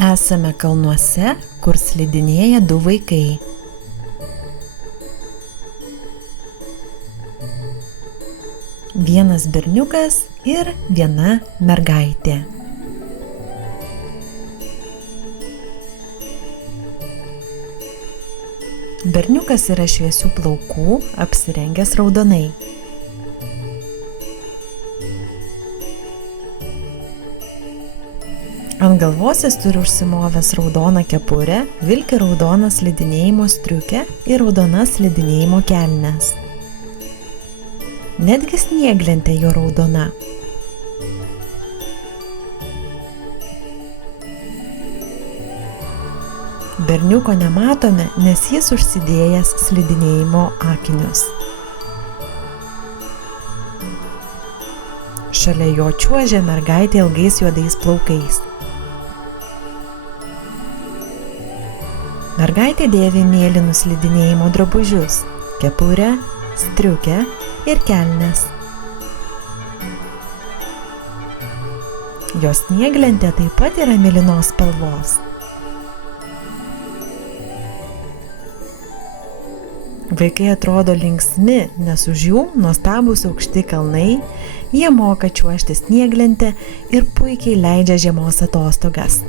Esame kalnuose, kur slidinėja du vaikai. Vienas berniukas ir viena mergaitė. Berniukas yra šviesių plaukų, apsirengęs raudonai. Ant galvos jis turi užsimovęs raudoną kepurę, vilki raudoną slidinėjimo striukę ir raudonas slidinėjimo kelnes. Netgi snieglentė jo raudona. Berniuko nematome, nes jis užsidėjęs slidinėjimo akinius. Šalia jo čiuožia mergaitė ilgais juodais plaukais. Mergaitė dėvi mėlynus slidinėjimo drabužius, kepurę, striukę ir kelnes. Jos snieglentė taip pat yra mėlynos spalvos. Vaikai atrodo linksmi, nes už jų nuostabūs aukšti kalnai, jie moka čiuožti snieglentę ir puikiai leidžia žiemos atostogas.